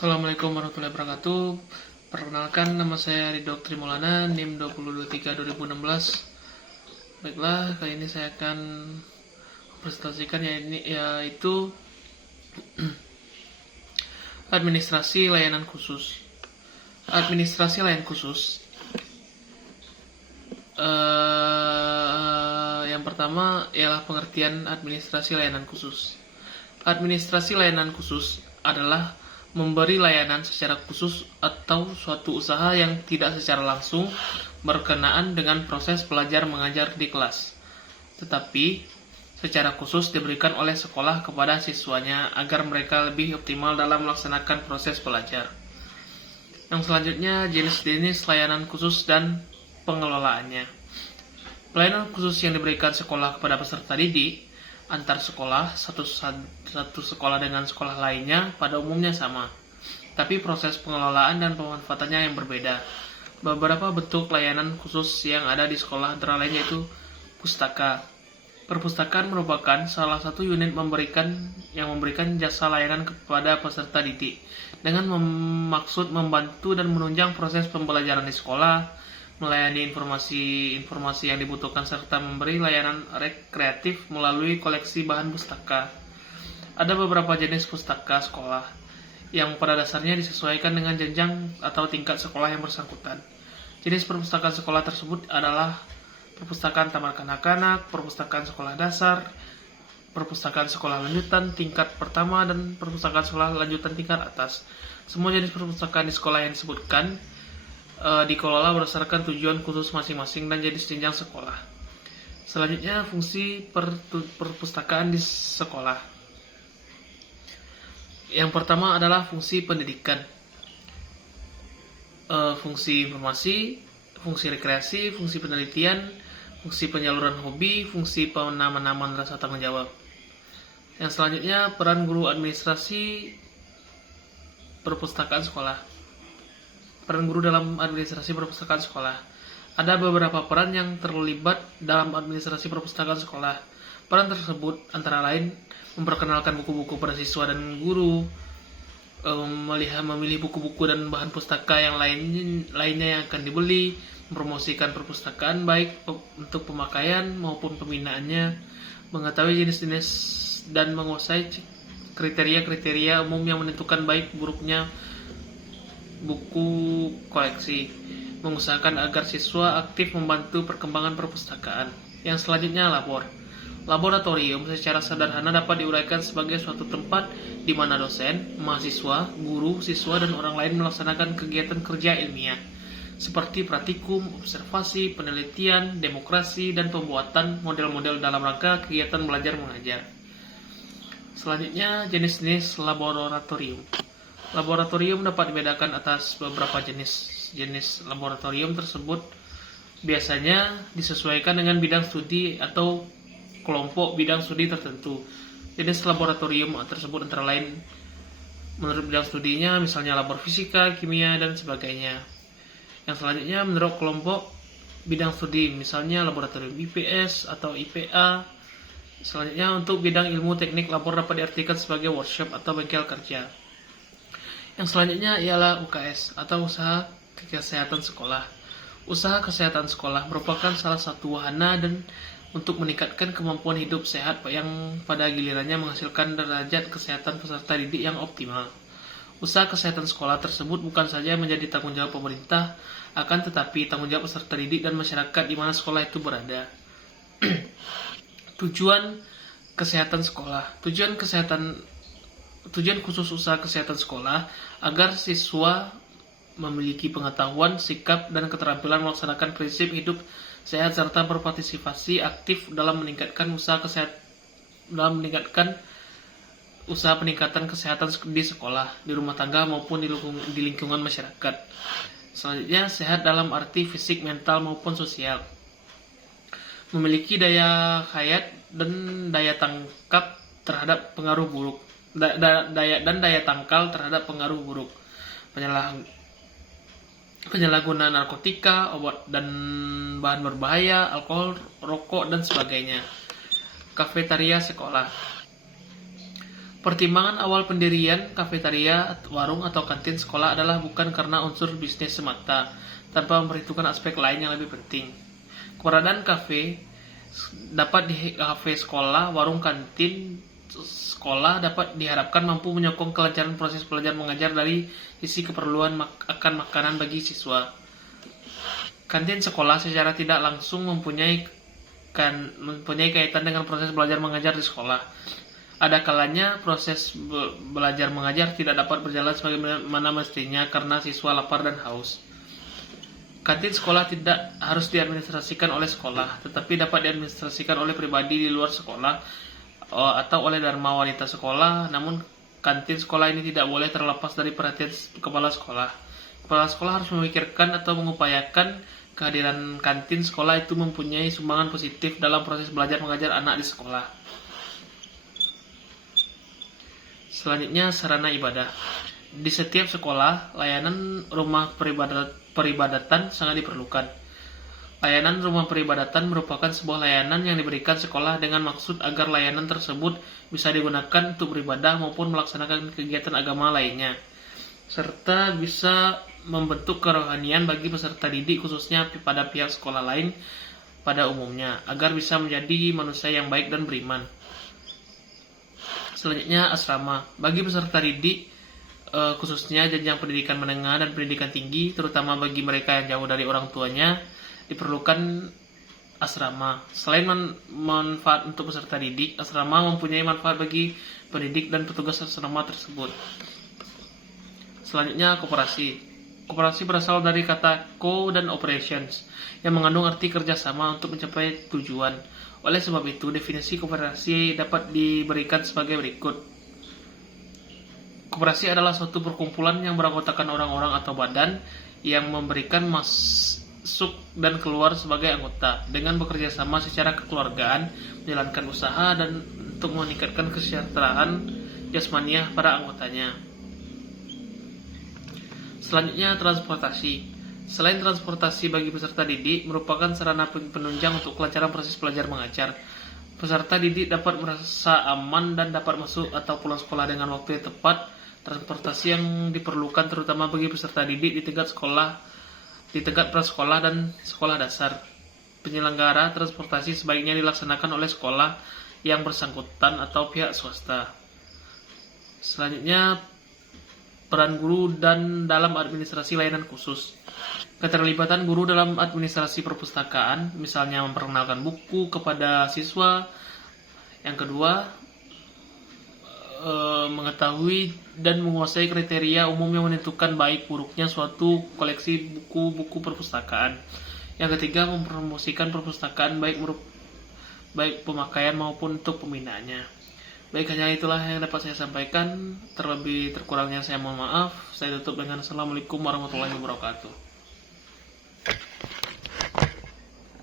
Assalamualaikum warahmatullahi wabarakatuh. Perkenalkan, nama saya Ridho Trimulana, NIM 2023-2016. Baiklah, kali ini saya akan presentasikan yaitu administrasi layanan khusus. Administrasi layanan khusus. Yang pertama ialah pengertian administrasi layanan khusus. Administrasi layanan khusus adalah memberi layanan secara khusus atau suatu usaha yang tidak secara langsung berkenaan dengan proses belajar mengajar di kelas, tetapi secara khusus diberikan oleh sekolah kepada siswanya agar mereka lebih optimal dalam melaksanakan proses belajar. Yang selanjutnya, jenis-jenis layanan khusus dan pengelolaannya. Pelayanan khusus yang diberikan sekolah kepada peserta didik antar sekolah, satu sekolah dengan sekolah lainnya pada umumnya sama, tapi proses pengelolaan dan pemanfaatannya yang berbeda. Beberapa bentuk layanan khusus yang ada di sekolah antara lain yaitu pustaka. Perpustakaan merupakan salah satu unit yang memberikan jasa layanan kepada peserta didik dengan maksud membantu dan menunjang proses pembelajaran di sekolah, melayani informasi yang dibutuhkan serta memberi layanan rekreatif melalui koleksi bahan pustaka. Ada beberapa jenis pustaka sekolah yang pada dasarnya disesuaikan dengan jenjang atau tingkat sekolah yang bersangkutan. Jenis perpustakaan sekolah tersebut adalah perpustakaan taman kanak-kanak, perpustakaan sekolah dasar, perpustakaan sekolah lanjutan tingkat pertama, dan perpustakaan sekolah lanjutan tingkat atas. Semua jenis perpustakaan di sekolah yang disebutkan dikelola berdasarkan tujuan khusus masing-masing dan jenis jenjang sekolah. Selanjutnya, fungsi perpustakaan di sekolah. Yang pertama adalah fungsi pendidikan, fungsi informasi, fungsi rekreasi, fungsi penelitian, fungsi penyaluran hobi, fungsi penanaman rasa tanggung jawab. Yang selanjutnya, peran guru administrasi perpustakaan sekolah. Peran guru dalam administrasi perpustakaan sekolah. Ada beberapa peran yang terlibat dalam administrasi perpustakaan sekolah. Peran tersebut antara lain memperkenalkan buku-buku pada siswa dan guru, memilih buku-buku dan bahan pustaka yang lainnya yang akan dibeli, mempromosikan perpustakaan baik untuk pemakaian maupun pembinaannya, mengetahui jenis-jenis dan menguasai kriteria-kriteria umum yang menentukan baik buruknya buku koleksi, mengusahakan agar siswa aktif membantu perkembangan perpustakaan. Yang selanjutnya, laboratorium secara sederhana dapat diuraikan sebagai suatu tempat di mana dosen, mahasiswa, guru, siswa, dan orang lain melaksanakan kegiatan kerja ilmiah seperti praktikum, observasi, penelitian, demokrasi, dan pembuatan model-model dalam rangka kegiatan belajar mengajar. Selanjutnya, jenis-jenis laboratorium. Laboratorium dapat dibedakan atas beberapa jenis. Jenis laboratorium tersebut biasanya disesuaikan dengan bidang studi atau kelompok bidang studi tertentu. Jenis laboratorium tersebut antara lain menurut bidang studinya, misalnya labor fisika, kimia, dan sebagainya. Yang selanjutnya menurut kelompok bidang studi, misalnya laboratorium IPS atau IPA. Selanjutnya untuk bidang ilmu teknik, labor dapat diartikan sebagai workshop atau bengkel kerja. Yang selanjutnya ialah UKS atau usaha kesehatan sekolah. Usaha kesehatan sekolah merupakan salah satu wahana dan untuk meningkatkan kemampuan hidup sehat yang pada gilirannya menghasilkan derajat kesehatan peserta didik yang optimal. Usaha kesehatan sekolah tersebut bukan saja menjadi tanggung jawab pemerintah, akan tetapi tanggung jawab peserta didik dan masyarakat di mana sekolah itu berada. Tujuan kesehatan sekolah. Tujuan khusus usaha kesehatan sekolah agar siswa memiliki pengetahuan, sikap, dan keterampilan melaksanakan prinsip hidup sehat serta berpartisipasi aktif dalam meningkatkan usaha peningkatan kesehatan di sekolah, di rumah tangga maupun di lingkungan masyarakat. Selanjutnya, sehat dalam arti fisik, mental maupun sosial. Memiliki daya hayat dan daya tangkal terhadap pengaruh buruk. Daya tangkal terhadap pengaruh buruk, penyalahgunaan narkotika, obat dan bahan berbahaya, alkohol, rokok, dan sebagainya. Kafetaria sekolah. Pertimbangan awal pendirian kafetaria, warung, atau kantin sekolah adalah bukan karena unsur bisnis semata, tanpa memperhitungkan aspek lain yang lebih penting. Keberadaan kafe dapat di kafe sekolah, warung, kantin sekolah dapat diharapkan mampu menyokong kelancaran proses belajar mengajar dari sisi keperluan akan makanan bagi siswa. Kantin sekolah secara tidak langsung mempunyai kaitan dengan proses belajar mengajar di sekolah. Ada kalanya proses belajar mengajar tidak dapat berjalan sebagaimana mestinya karena siswa lapar dan haus. Kantin sekolah tidak harus diadministrasikan oleh sekolah, tetapi dapat diadministrasikan oleh pribadi di luar sekolah atau oleh dharma wanita sekolah. Namun kantin sekolah ini tidak boleh terlepas dari perhatian kepala sekolah. Kepala sekolah harus memikirkan atau mengupayakan kehadiran kantin sekolah itu mempunyai sumbangan positif dalam proses belajar mengajar anak di sekolah. Selanjutnya, sarana ibadah. Di setiap sekolah, layanan rumah peribadatan sangat diperlukan. Layanan rumah peribadatan merupakan sebuah layanan yang diberikan sekolah dengan maksud agar layanan tersebut bisa digunakan untuk beribadah maupun melaksanakan kegiatan agama lainnya, serta bisa membentuk kerohanian bagi peserta didik, khususnya pada pihak sekolah lain pada umumnya, agar bisa menjadi manusia yang baik dan beriman. Selanjutnya, asrama. Bagi peserta didik, khususnya jenjang pendidikan menengah dan pendidikan tinggi, terutama bagi mereka yang jauh dari orang tuanya, diperlukan asrama. Selain manfaat untuk peserta didik, asrama mempunyai manfaat bagi pendidik dan petugas asrama tersebut. Selanjutnya, koperasi. Koperasi berasal dari kata co dan operations, yang mengandung arti kerjasama untuk mencapai tujuan. Oleh sebab itu, definisi koperasi dapat diberikan sebagai berikut. Koperasi adalah suatu perkumpulan yang beranggotakan orang-orang atau badan yang memberikan masuk dan keluar sebagai anggota, dengan bekerja sama secara kekeluargaan, menjalankan usaha, dan untuk meningkatkan kesejahteraan jasmaniah para anggotanya. Selanjutnya, transportasi. Selain transportasi bagi peserta didik merupakan sarana penunjang untuk kelancaran proses belajar mengajar. Peserta didik dapat merasa aman dan dapat masuk atau pulang sekolah dengan waktu yang tepat. Transportasi yang diperlukan terutama bagi peserta didik di tingkat prasekolah dan sekolah dasar. Penyelenggara transportasi sebaiknya dilaksanakan oleh sekolah yang bersangkutan atau pihak swasta. Selanjutnya, peran guru dan dalam administrasi layanan khusus. Keterlibatan guru dalam administrasi perpustakaan, misalnya memperkenalkan buku kepada siswa. Yang kedua, mengetahui dan menguasai kriteria umum yang menentukan baik buruknya suatu koleksi buku-buku perpustakaan. Yang ketiga, mempromosikan perpustakaan baik pemakaian maupun untuk pembinaannya. Baik, hanya itulah yang dapat saya sampaikan. Terlebih terkurangnya saya mohon maaf. Saya tutup dengan Assalamualaikum warahmatullahi wabarakatuh.